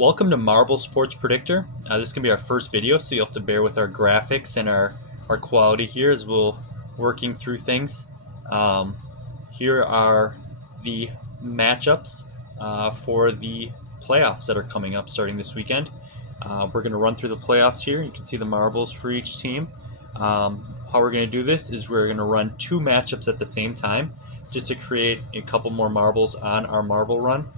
Welcome to Marble Sports Predictor. This is going to be our first video, so you'll have to bear with our graphics and our quality here as we're working through things. Here are the matchups for the playoffs that are coming up starting this weekend. We're going to run through the playoffs here. You can see the marbles for each team. How we're going to do this is we're going to run two matchups at the same time just to create a couple more marbles on our marble run.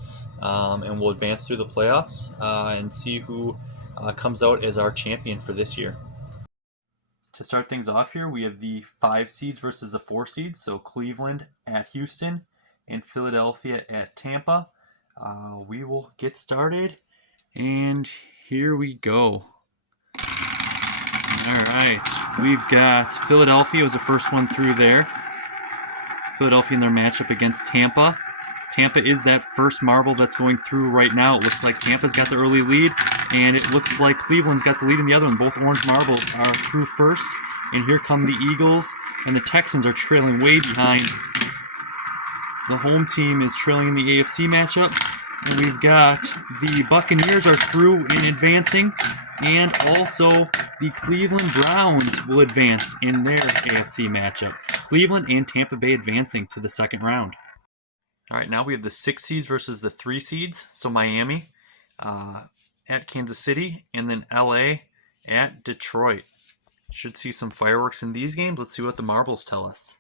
And we'll advance through the playoffs and see who comes out as our champion for this year. To start things off here, we have the 5 seeds versus the 4 seeds. So Cleveland at Houston and Philadelphia at Tampa. We will get started, and here we go. All right, we've got Philadelphia was the first one through there. Philadelphia in their matchup against Tampa. Tampa is that first marble that's going through right now. It looks like Tampa's got the early lead, and it looks like Cleveland's got the lead in the other one. Both orange marbles are through first, and here come the Eagles, and the Texans are trailing way behind. The home team is trailing in the AFC matchup, and we've got the Buccaneers are through in advancing, and also the Cleveland Browns will advance in their AFC matchup. Cleveland and Tampa Bay advancing to the second round. All right, now we have the 6 seeds versus the 3 seeds. So Miami at Kansas City, and then LA at Detroit. Should see some fireworks in these games. Let's see what the marbles tell us.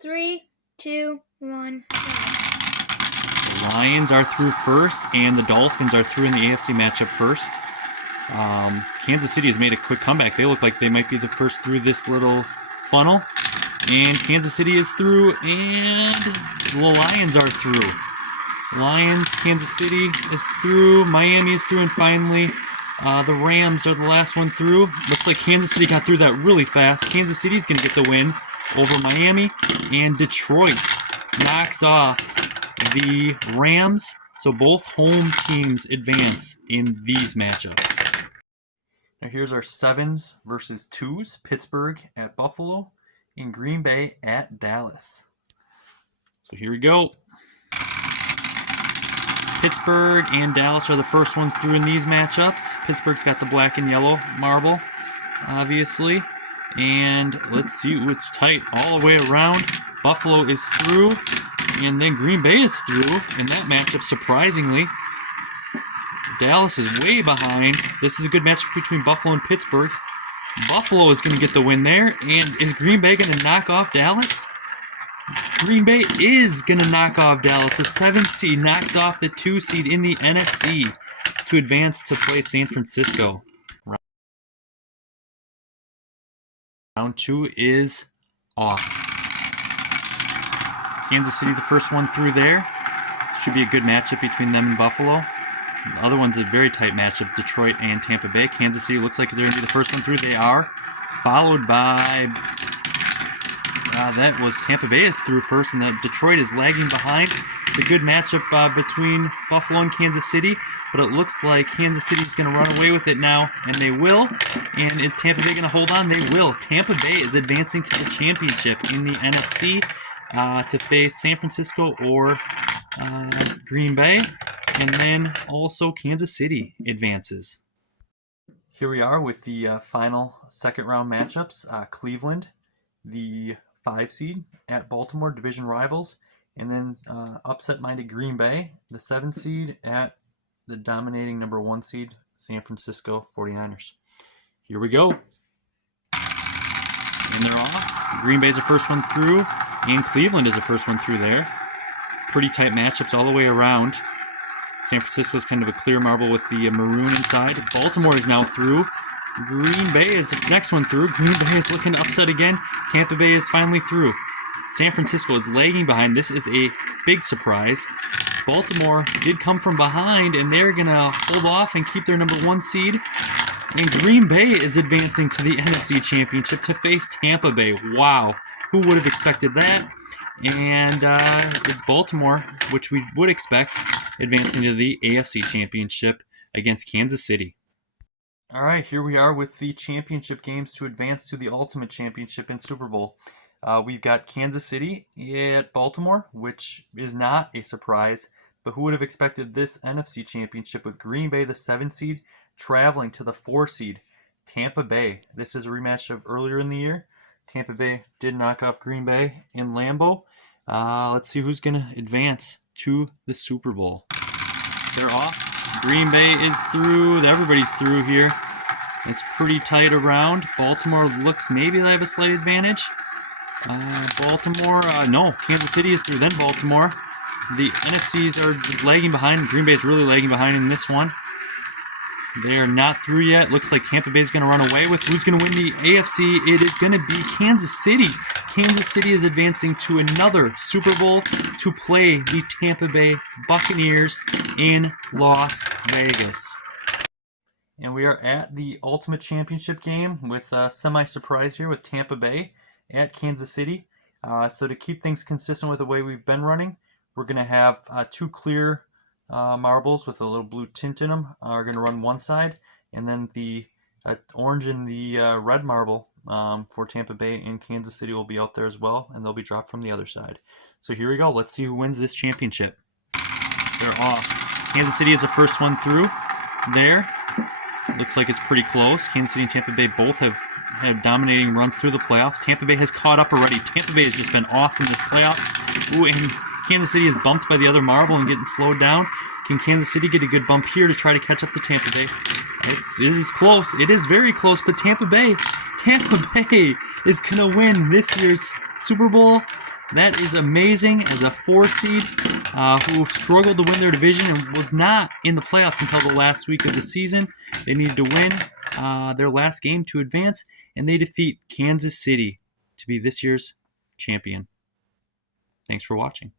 3, 2, 1. The Lions are through first, and the Dolphins are through in the AFC matchup first. Kansas City has made a quick comeback. They look like they might be the first through this little funnel. And Kansas City is through, and the Lions are through. Lions, Kansas City is through, Miami is through, and finally the Rams are the last one through. Looks like Kansas City got through that really fast. Kansas City's going to get the win over Miami, and Detroit knocks off the Rams. So both home teams advance in these matchups. Now here's our 7s versus 2s. Pittsburgh at Buffalo, in Green Bay at Dallas. So here we go. Pittsburgh and Dallas are the first ones through in these matchups. Pittsburgh's got the black and yellow marble, obviously. And let's see, it's tight all the way around. Buffalo is through, and then Green Bay is through in that matchup, surprisingly. Dallas is way behind. This is a good matchup between Buffalo and Pittsburgh. Buffalo is going to get the win there, and is Green Bay going to knock off Dallas? Green Bay is going to knock off Dallas. The 7th seed knocks off the 2 seed in the NFC to advance to play San Francisco. Round 2 is off. Kansas City, the first one through there. Should be a good matchup between them and Buffalo. The other one's a very tight matchup, Detroit and Tampa Bay. Kansas City looks like they're going to be the first one through. They are. Followed by, that was Tampa Bay is through first, and Detroit is lagging behind. It's a good matchup between Buffalo and Kansas City, but it looks like Kansas City is going to run away with it now, and they will. And is Tampa Bay going to hold on? They will. Tampa Bay is advancing to the championship in the NFC to face San Francisco or Green Bay. And then also Kansas City advances. Here we are with the final second round matchups. Cleveland, the 5 seed at Baltimore, division rivals. And then upset-minded Green Bay, the 7 seed at the dominating number 1 seed, San Francisco 49ers. Here we go. And they're off. Green Bay's the first one through, and Cleveland is the first one through there. Pretty tight matchups all the way around. San Francisco is kind of a clear marble with the maroon inside. Baltimore is now through. Green Bay is the next one through. Green Bay is looking upset again. Tampa Bay is finally through. San Francisco is lagging behind. This is a big surprise. Baltimore did come from behind, and they're going to hold off and keep their number 1 seed. And Green Bay is advancing to the NFC Championship to face Tampa Bay. Wow. Who would have expected that? And it's Baltimore, which we would expect, advancing to the AFC Championship against Kansas City. All right, here we are with the championship games to advance to the Ultimate Championship and Super Bowl. We've got Kansas City at Baltimore, which is not a surprise. But who would have expected this NFC Championship with Green Bay, the 7 seed, traveling to the 4 seed, Tampa Bay. This is a rematch of earlier in the year. Tampa Bay did knock off Green Bay in Lambeau. Let's see who's going to advance to the Super Bowl. They're off. Green Bay is through. Everybody's through here. It's pretty tight around. Baltimore looks maybe they have a slight advantage. No. Kansas City is through, then Baltimore. The NFCs are lagging behind. Green Bay is really lagging behind in this one. They are not through yet. Looks like Tampa Bay is going to run away with. Who's going to win the AFC? It is going to be Kansas City. Kansas City is advancing to another Super Bowl to play the Tampa Bay Buccaneers in Las Vegas. And we are at the Ultimate Championship game with a semi-surprise here with Tampa Bay at Kansas City. So to keep things consistent with the way we've been running, we're going to have 2 clear marbles with a little blue tint in them are going to run one side, and then the orange and the red marble for Tampa Bay and Kansas City will be out there as well, and they'll be dropped from the other side. So here we go. Let's see who wins this championship. They're off. Kansas City is the first one through there. Looks like it's pretty close. Kansas City and Tampa Bay both have had dominating runs through the playoffs. Tampa Bay has caught up already. Tampa Bay has just been awesome this playoffs. Ooh, and Kansas City is bumped by the other marble and getting slowed down. Can Kansas City get a good bump here to try to catch up to Tampa Bay? It is close. It is very close, but Tampa Bay is going to win this year's Super Bowl. That is amazing as a 4 seed who struggled to win their division and was not in the playoffs until the last week of the season. They needed to win their last game to advance, and they defeat Kansas City to be this year's champion. Thanks for watching.